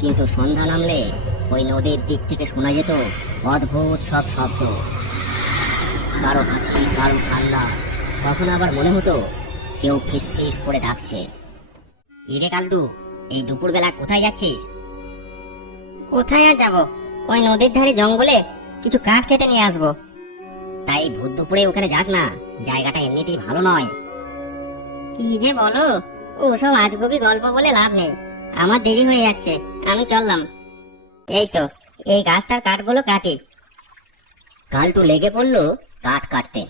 কিন্তু সন্ধ্যা নামলে ওই নদীর দিক থেকে শোনা যেত অদ্ভুত সব শব্দ, কারো হাসি, কারো কান্না। তখন আবার মনে হতো কেউ ফিস ফিস করে ডাকছে। কি রে কালটু, এই দুপুরবেলা কোথায় যাচ্ছিস? কোথায় আর যাবো, ওই নদীর ধারে জঙ্গলে কিছু কাঠ কেটে নিয়ে আসবো। তাই ভূত দুপুরে ওখানে যাস না, জায়গাটা এমনিতেই ভালো নয়। কি যে বলো, ওসব আজগুবি গল্প বলে লাভ নেই। আমার দেরি হয়ে যাচ্ছে, আমি চললাম। এই তো, এই গাছটার কাঠগুলো কাটি। কালটু লেগে পড়লো কাঠ কাটতে।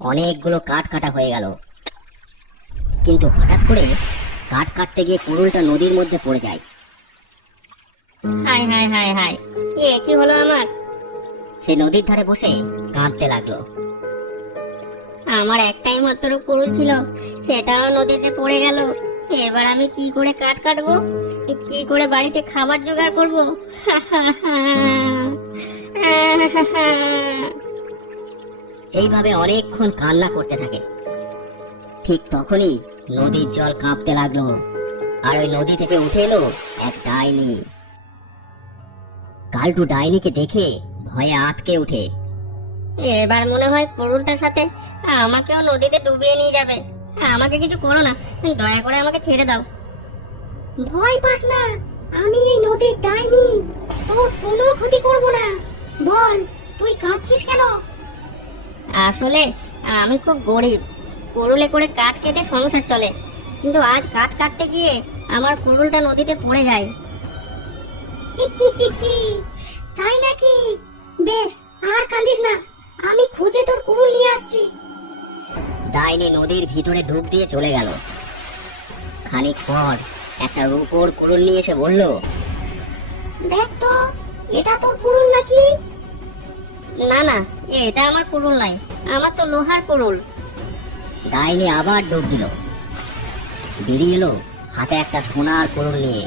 অনেকগুলো কাঠ কাটা হয়ে গেল, কিন্তু হঠাৎ করে কাঠ কাটতে গিয়ে কুড়ুলটা নদীর মধ্যে পড়ে যায়। হাই হাই হাই হাই, এ কি হলো আমার? সে নদীর ধারে বসে কাঁদতে লাগলো। আমার একটাই মাত্র কুড়ুল ছিল, সেটাও নদীতে পড়ে গেল। এবার আমি কি করে কাঠ কাটবো, কি করে বাড়িতে খাবার জোগাড় করবো? এইভাবে অনেকক্ষণ কান্না করতে থাকে। ঠিক তখনই নদীর জল কাঁপতে লাগলো, আর ওই নদী থেকে উঠে এলো এক ডাইনি। কালটু ডাইনিকে দেখে ভয়ে আঁতকে উঠে। এবার মনে হয় কুড়ুলটার সাথে আমাকেও নদীতে ডুবিয়ে নিয়ে যাবে। আমাকে কিছু করো না, দয়া করে আমাকে ছেড়ে দাও। ভয় পাস না, আমি এই নদীর ডাইনি, তোর কোনো ক্ষতি করব না। বল, তুই কাঁদছিস কেন? আসলে আমি খুব গরিব, কুড়ুলে করে কাঠ কেটে সংসার চলে। কিন্তু আজ কাঠ কাটতে গিয়ে আমার কুড়ুলটা নদীতে পড়ে যায়। তাই নাকি? বেশ, আর কাঁদিস না, আমি খুঁজে তোর কুড়ুল নিয়ে আসছি। ডাইনি নদীর ভিতরে ডুব দিয়ে চলে গেল। খানিক পর একটা রূপোর কুড়ুল নিয়ে এসে বলল, দেখ তো, এটা তোর কুড়ুল নাকি? না না, এটা আমার কুড়ুল নাই, আমার তো লোহার কুড়ুল। ডাইনি আবার ডুব দিল, বেরিয়ে এলো হাতে একটা সোনার কুড়ুল নিয়ে।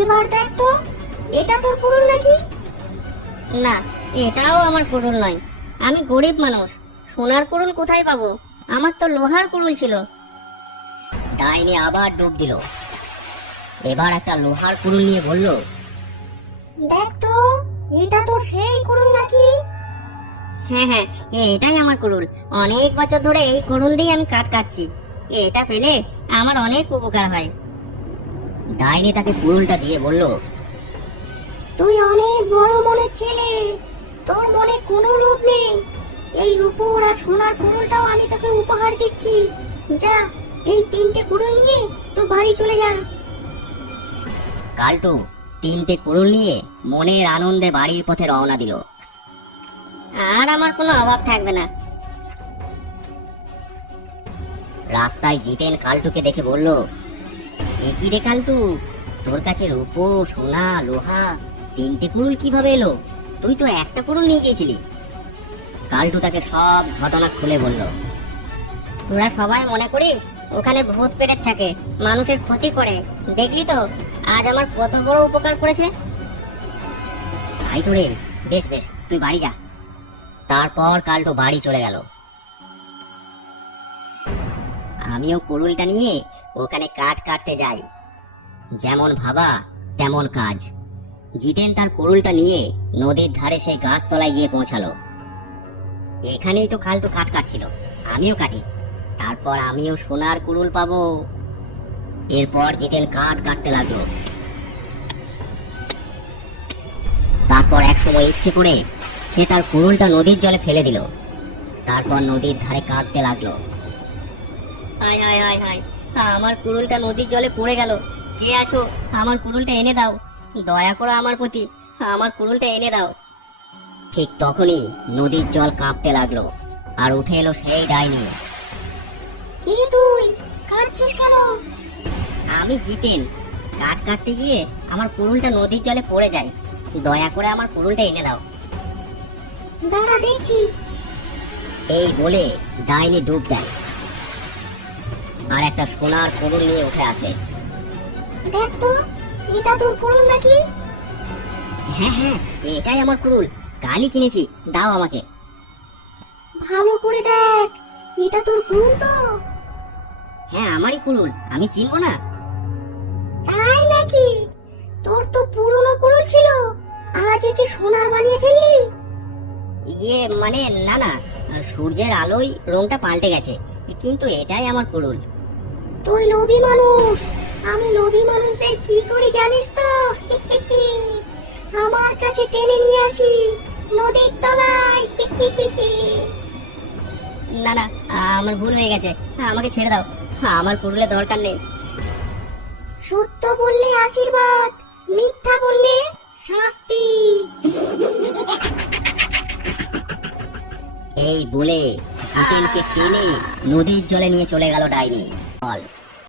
এবার দেখ তো, এটা তোর কুড়ুল নাকি? না, এটাও আমার কুড়ুল নয়। আমি গরিব মানুষ, সোনার কুড়ুল কোথায় পাবো? আমার তো লোহার কুড়ুল ছিল। ডাইনি আবার ডুব দিল, এবার একটা লোহার কুড়ুল নিয়ে বলল, দেখ তো, এটা তোর সেই কুড়ুল নাকি? হ্যাঁ হ্যাঁ, এটাই আমার কুড়ুল। অনেক বছর ধরে এই কুড়ুল দিয়ে আমি কাঠ কাটছি। এটা পেলে আমার অনেক উপকার হয়। ডাইনি তাকে কুড়ুলটা দিয়ে বলল, তুই অনেক বড় মনের ছেলে, তোর মনে কোনো লোভ নেই। এই রূপোর আর সোনার কুড়ুলটাও আমি তোকে উপহার দিচ্ছি। যা, এই 3টে কুড়ুল নিয়ে তো বাড়ি চলে যা। কালটু 3টে কুড়ুল নিয়ে মনের আনন্দে বাড়ির পথে রওনা দিল। আর আমার কোনো অভাব থাকবে না। রাস্তায় জিতেন কালটুকে দেখে বলল, এ কি রে কালটু, তোর কাছে রূপো, সোনা, লোহা, 3টে কুড়ুল কিভাবে এলো? তুই তো একটা কুড়ুল নিয়ে গিয়েছিলি। কালটু তাকে সব ঘটনা খুলে বলল। তোরা সবাই মনে করিস ওখানে ভূত পেটে থাকে, মানুষের ক্ষতি করে। দেখলি তো আজ আমার কত বড় উপকার করেছে। তাই তো রে, বেশ বেশ, তুই বাড়ি যা। তারপর কালটু বাড়ি চলে গেল। আমিও কুড়ুলটা নিয়ে ওখানে কাঠ কাটতে যাই। যেমন ভাবা তেমন কাজ। জিতেন তার কুড়ুলটা নিয়ে নদীর ধারে সেই গাছতলায় গিয়ে পৌঁছালো। এখানেই তো কালটু কাঠ কাটছিল, আমিও কাটি, তারপর আমিও সোনার কুড়ুল পাবো। এরপর জিতেন কাঠ কাটতে লাগলো। তারপর এক সময় ইচ্ছে করে সে তার কুড়ুলটা নদীর জলে ফেলে দিল। তারপর নদীর ধারে কাঁদতে লাগলো। হায় হায় হায় হায়, আমার কুড়ুলটা নদীর জলে পড়ে গেল। কে আছো, আমার কুড়ুলটা এনে দাও, দয়া করো আমার প্রতি, আমার কুড়ুলটা এনে দাও। ঠিক তখনই নদীর জল কাঁপতে লাগলো, আর উঠে এলো সেই ডাইনি। কে তুই? কাঁদছিস কেন? আমি জিতেন, কাঠ কাটতে গিয়ে আমার কুড়ুলটা নদীর জলে পড়ে যায়, দয়া করে আমার কুড়ুলটা এনে দাও। দাঁড়া, দেখছি। এই বলে ডাইনি ডুব দেয়, আর একটা সোনার কুড়ুল নিয়ে উঠে আসে। দেখ তো, এটা তোর কুড়ুল নাকি? হ্যাঁ হ্যাঁ, এটাই আমার কুড়ুল, কালই কিনেছি, দাও আমাকে। ভালো করে দেখ, এটা তোর কুড়ুল তো? হ্যাঁ আমারই কুড়ুল, আমি চিনবো না? তোর তো পুরনো কুড়ুল ছিল, আজ একে সোনার বানিয়ে ফেললি। ইয়ে মানে না না, সূর্যের আলোয় রংটা পাল্টে গেছে, কিন্তু এটাই আমার কুড়ুল। তুই লোভী মানুষ, আমি লোভী মানুষদের কি করে জানিস তো? আমার কাছে টেনে নিয়ে আসি নদীর তলায়। না না, আমার ভুল হয়ে গেছে, আমাকে ছেড়ে দাও, আমার কুড়ুলের দরকার নেই। সত্য বললে আশীর্বাদ, মিথ্যা বললে শাস্তি। এই বলে জিতেনকে টেনে নদীর জলে নিয়ে চলে গেল ডাইনি। বল